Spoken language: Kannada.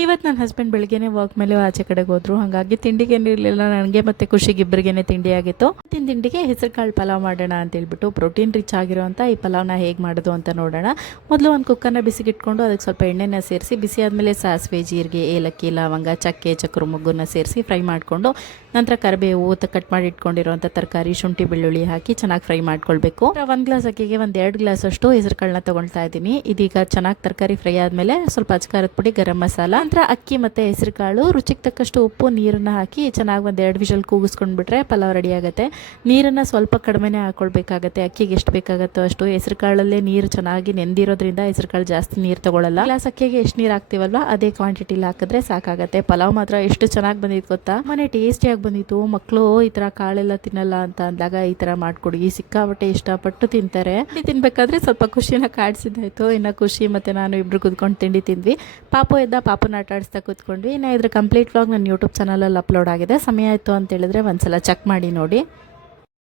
ಇವತ್ತು ನನ್ನ ಹಸ್ಬೆಂಡ್ ಬೆಳಗ್ಗೆನೇ ವರ್ಕ್ ಮೇಲೆ ಆಚೆ ಕಡೆಗೆ ಹೋದ್ರು. ಹಾಗಾಗಿ ತಿಂಡಿಗೆ ಏನಿರಲಿಲ್ಲ, ನನಗೆ ಮತ್ತು ಖುಷಿಗೆ ಇಬ್ಬರಿಗೇನೆ ತಿಂಡಿ ಆಗಿತ್ತು. ಇವತ್ತಿನ ತಿಂಡಿಗೆ ಹೆಸರುಕಾಳು ಪಲಾವ್ ಮಾಡೋಣ ಅಂತ ಹೇಳ್ಬಿಟ್ಟು ಪ್ರೋಟೀನ್ ರಿಚ್ ಆಗಿರೋಂಥ ಈ ಪಲಾವ್ನ ಹೇಗೆ ಮಾಡೋದು ಅಂತ ನೋಡೋಣ. ಮೊದಲು ಒಂದು ಕುಕ್ಕರ್ನ ಬಿಸಿಗಿಟ್ಕೊಂಡು ಅದಕ್ಕೆ ಸ್ವಲ್ಪ ಎಣ್ಣೆನ ಸೇರಿಸಿ, ಬಿಸಿ ಆದಮೇಲೆ ಸಾಸಿವೆ, ಜೀರಿಗೆ, ಏಲಕ್ಕಿ, ಲವಂಗ, ಚಕ್ಕೆ, ಚಕ್ರ ಮೊಗ್ಗನ್ನ ಸೇರಿಸಿ ಫ್ರೈ ಮಾಡಿಕೊಂಡು, ನಂತರ ಕರಿಬೇವು, ಕಟ್ ಮಾಡಿ ಇಟ್ಕೊಂಡಿರೋಂಥ ತರಕಾರಿ, ಶುಂಠಿ, ಬೆಳ್ಳುಳ್ಳಿ ಹಾಕಿ ಚೆನ್ನಾಗಿ ಫ್ರೈ ಮಾಡ್ಕೊಳ್ಬೇಕು. 1 ಗ್ಲಾಸ್ ಅಕ್ಕಿಗೆ 1-2 ಗ್ಲಾಸ್ ಅಷ್ಟು ಹೆಸರುಕಾಳನ್ನ ತೊಗೊಳ್ತಾ ಇದ್ದೀನಿ. ಇದೀಗ ಚೆನ್ನಾಗಿ ತರಕಾರಿ ಫ್ರೈ ಆದಮೇಲೆ ಸ್ವಲ್ಪ ಅಚ್ಕಾರದ ಪುಡಿ, ಗರಂ ಮಸಾಲ, ನಂತರ ಅಕ್ಕಿ ಮತ್ತು ಹೆಸರುಕಾಳು, ರುಚಿಗೆ ತಕ್ಕಷ್ಟು ಉಪ್ಪು, ನೀರನ್ನು ಹಾಕಿ ಚೆನ್ನಾಗಿ 1-2 ವಿಷಲ್ ಕೂಗಿಸ್ಕೊಂಡ್ಬಿಟ್ರೆ ಪಲಾವ್ ರೆಡಿ ಆಗುತ್ತೆ. ನೀರನ್ನು ಸ್ವಲ್ಪ ಕಡಿಮೆನೇ ಹಾಕೊಳ್ಬೇಕಾಗತ್ತೆ. ಅಕ್ಕಿಗೆ ಎಷ್ಟು ಬೇಕಾಗುತ್ತೋ ಅಷ್ಟು. ಹೆಸರುಕಾಳಲ್ಲೇ ನೀರು ಚೆನ್ನಾಗಿ ನೆಂದಿರೋದ್ರಿಂದ ಹೆಸರುಕಾಳು ಜಾಸ್ತಿ ನೀರು ತಗೊಳ್ಳಲ್ಲ. ಗ್ಲಾಸ್ ಅಕ್ಕಿಗೆ ಎಷ್ಟು ನೀರು ಹಾಕ್ತೀವಲ್ವ ಅದೇ ಕ್ವಾಂಟಿಟಿಲಿ ಹಾಕಿದ್ರೆ ಸಾಕಾಗತ್ತೆ. ಪಲಾವ್ ಮಾತ್ರ ಎಷ್ಟು ಚೆನ್ನಾಗಿ ಬಂದಿತ್ತು ಗೊತ್ತಾ, ಮನೆ ಟೇಸ್ಟಿಯಾಗಿ ಬಂದಿತ್ತು. ಮಕ್ಕಳು ಈ ಥರ ಕಾಳೆಲ್ಲ ತಿನ್ನಲ್ಲ ಅಂತ ಅಂದಾಗ ಈ ಥರ ಮಾಡಿಕೊಡಿ, ಸಿಕ್ಕಾಪಟ್ಟೆ ಇಷ್ಟಪಟ್ಟು ತಿಂತಾರೆ. ತಿನ್ಬೇಕಾದ್ರೆ ಸ್ವಲ್ಪ ಖುಷಿನ ಕಾಡಿಸಿದ್ದಾಯ್ತು. ಇನ್ನು ಖುಷಿ ಮತ್ತು ನಾನು ಇಬ್ಬರು ಕುತ್ಕೊಂಡು ತಿಂಡಿ ತಿಂದ್ವಿ. ಪಾಪು ಎದ್ದ, ಪಾಪುನ ಆಟ ಆಡಿಸ್ತಾ ಕೂತ್ಕೊಂಡ್ವಿ. ಇನ್ನು ಇದ್ರ ಕಂಪ್ಲೀಟ್ ವ್ಲಾಗ್ ನನ್ನ ಯೂಟ್ಯೂಬ್ ಚಾನಲಲ್ಲಿ ಅಪ್ಲೋಡ್ ಆಗಿದೆ. ಸಮಯ ಆಯಿತು ಅಂತ ಹೇಳಿದ್ರೆ ಒಂದ್ಸಲ ಚೆಕ್ ಮಾಡಿ ನೋಡಿ.